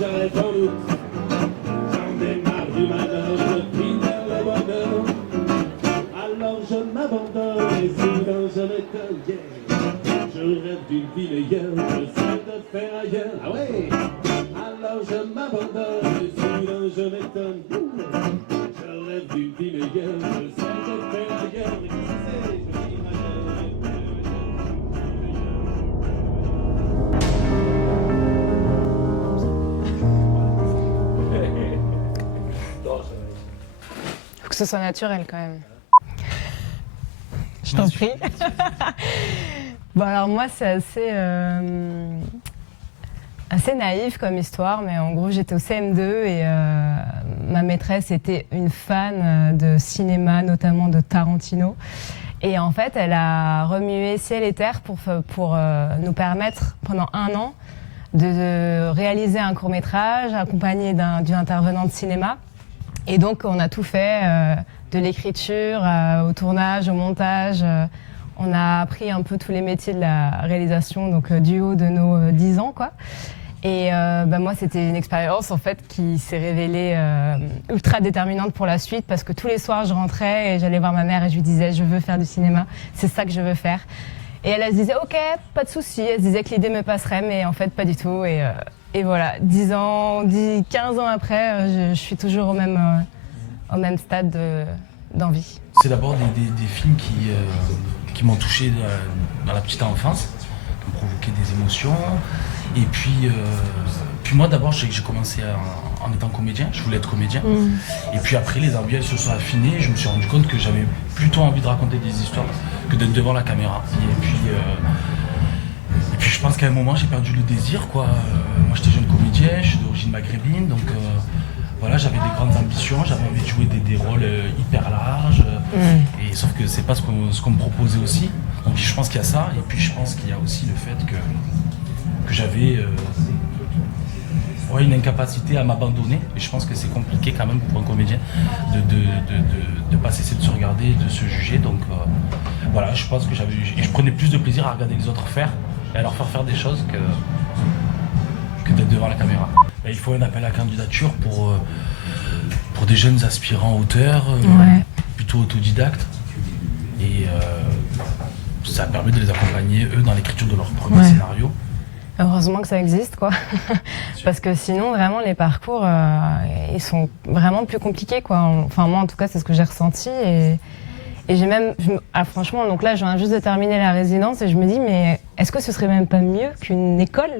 J'arrête en août, j'en ai marre du malheur, je prie vers le bonheur. Alors je m'abandonne et soudain je m'étonne, yeah. Je rêve d'une vie meilleure, je sais de faire ailleurs, ah ouais. Alors je m'abandonne et soudain je m'étonne, je rêve d'une vie meilleure, je sais de faire ailleurs. Mais qui c'est, je vis ailleurs. Faut que ce soit naturel quand même. Je t'en prie. Bon alors moi c'est assez naïf comme histoire, mais en gros j'étais au CM2 et ma maîtresse était une fan de cinéma, notamment de Tarantino. Et en fait elle a remué ciel et terre pour nous permettre pendant 1 an de réaliser un court-métrage accompagné d'une intervenante de cinéma. Et donc on a tout fait, de l'écriture au tournage, au montage. On a appris un peu tous les métiers de la réalisation, donc du haut de nos 10 ans, quoi. Et moi, c'était une expérience en fait qui s'est révélée ultra déterminante pour la suite, parce que tous les soirs, je rentrais et j'allais voir ma mère et je lui disais « je veux faire du cinéma, c'est ça que je veux faire ». Et elle se disait « ok, pas de souci ». Elle se disait que l'idée me passerait, mais en fait, pas du tout. Et voilà, 15 ans après, je suis toujours au même stade d'envie. C'est d'abord des films qui m'ont touché dans la petite enfance, qui ont provoqué des émotions. Et puis moi d'abord j'ai commencé en étant comédien, je voulais être comédien. Et puis après les envies se sont affinées et je me suis rendu compte que j'avais plutôt envie de raconter des histoires que d'être devant la caméra. Et puis je pense qu'à un moment j'ai perdu le désir, quoi. Moi j'étais jeune comédien, je suis d'origine maghrébine, donc voilà, j'avais des grandes ambitions, j'avais envie de jouer des rôles hyper larges. Et sauf que c'est pas ce qu'on me proposait aussi. Donc je pense qu'il y a ça, et puis je pense qu'il y a aussi le fait que j'avais une incapacité à m'abandonner, et je pense que c'est compliqué quand même pour un comédien de pas cesser de se regarder, de se juger. Donc voilà, je pense que je prenais plus de plaisir à regarder les autres faire et à leur faire des choses que d'être devant la caméra. Et il faut un appel à candidature pour des jeunes aspirants auteurs, plutôt autodidactes, et ça permet de les accompagner eux dans l'écriture de leur premier scénario. Heureusement que ça existe, quoi. Parce que sinon, vraiment, les parcours, ils sont vraiment plus compliqués, quoi. Enfin, moi, en tout cas, c'est ce que j'ai ressenti. Et j'ai même, franchement, donc là, je viens juste de terminer la résidence et je me dis, mais est-ce que ce serait même pas mieux qu'une école?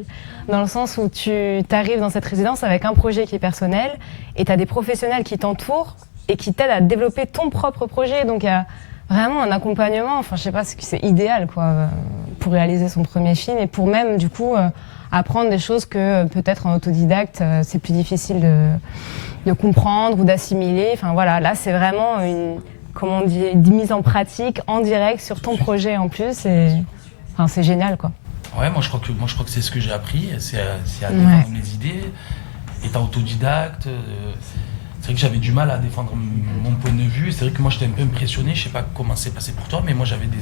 Dans le sens où tu t'arrives dans cette résidence avec un projet qui est personnel et tu as des professionnels qui t'entourent et qui t'aident à développer ton propre projet. Donc, il y a vraiment un accompagnement, enfin, je sais pas, c'est idéal, quoi, pour réaliser son premier film et pour même, du coup, apprendre des choses que peut-être en autodidacte, c'est plus difficile de comprendre ou d'assimiler. Enfin, voilà, là, c'est vraiment une mise en pratique en direct sur ton projet en plus. Enfin, c'est génial, quoi. Ouais, moi je crois que c'est ce que j'ai appris, c'est à défendre mes idées, étant autodidacte. C'est vrai que j'avais du mal à défendre mon point de vue. C'est vrai que moi j'étais un peu impressionné, je sais pas comment c'est passé pour toi, mais moi j'avais des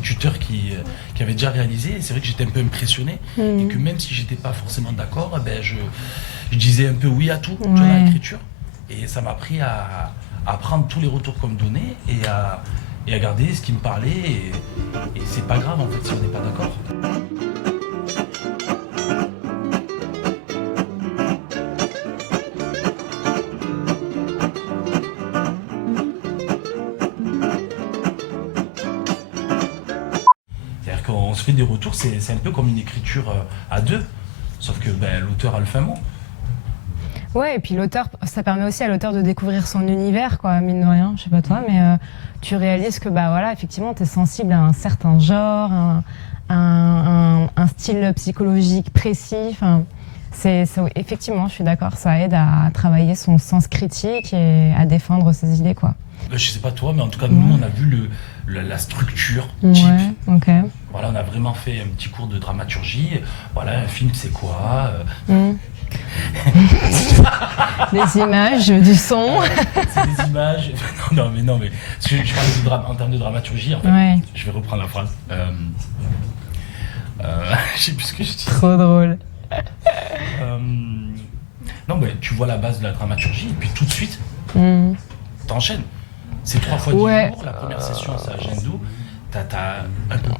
tuteurs qui avaient déjà réalisé, et c'est vrai que j'étais un peu impressionné, et que même si j'étais pas forcément d'accord, je disais un peu oui à tout dans l'écriture, et ça m'a appris à prendre tous les retours qu'on me donnait et à garder ce qui me parlait, et c'est pas grave en fait si on n'est pas d'accord. C'est-à-dire qu'on se fait des retours, c'est un peu comme une écriture à deux, sauf que l'auteur a le fin mot. Ouais, et puis l'auteur, ça permet aussi à l'auteur de découvrir son univers, quoi, mine de rien, je sais pas toi, mais tu réalises que, voilà, effectivement, tu es sensible à un certain genre, un style psychologique précis, enfin, effectivement, je suis d'accord, ça aide à travailler son sens critique et à défendre ses idées, quoi. Je sais pas toi, mais en tout cas, nous, on a vu la structure Ouais, type. ok. Voilà, on a vraiment fait un petit cours de dramaturgie. Voilà, un film, c'est quoi Des images, du son. C'est des images. Non, mais parce que je parle en termes de dramaturgie. En fait, Ouais. je vais reprendre la phrase. Je sais plus ce que je dis. Trop drôle. Non, mais tu vois la base de la dramaturgie et puis tout de suite, t'enchaînes. C'est 3 fois 10 Ouais. jours. La première session, c'est à Jendou. T'as un peu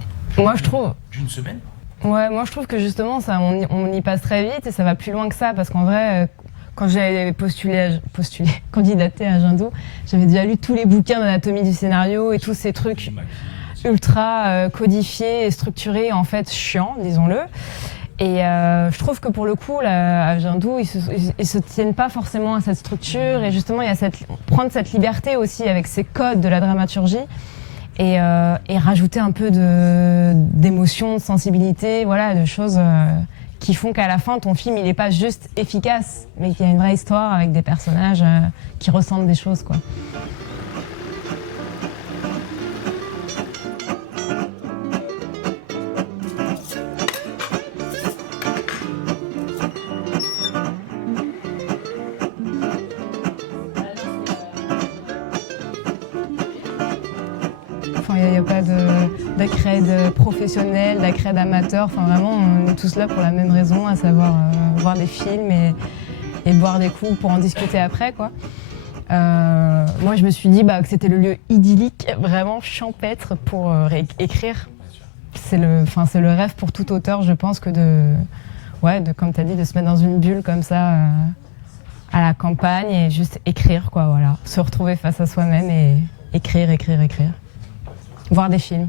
Moi, je trouve. d'une semaine. Ouais, moi je trouve que justement ça, on y passe très vite et ça va plus loin que ça parce qu'en vrai, quand j'avais candidaté à Jindou, j'avais déjà lu tous les bouquins d'anatomie du scénario et tous ces trucs ultra codifiés et structurés, en fait chiants, disons-le. Et je trouve que pour le coup, là, à Jindou, ils se tiennent pas forcément à cette structure et justement il y a prendre cette liberté aussi avec ces codes de la dramaturgie. Et rajouter un peu d'émotion, de sensibilité, voilà, de choses qui font qu'à la fin, ton film, il n'est pas juste efficace, mais qu'il y a une vraie histoire avec des personnages qui ressentent des choses, quoi. Il n'y a pas d'accred professionnel, d'accred amateur. Enfin, vraiment, on est tous là pour la même raison, à savoir voir des films et boire des coups pour en discuter après, quoi. Moi, je me suis dit que c'était le lieu idyllique, vraiment champêtre pour écrire. C'est le rêve pour tout auteur, je pense, que comme tu as dit, de se mettre dans une bulle comme ça à la campagne et juste écrire, quoi, voilà. Se retrouver face à soi-même et écrire. Voir des films.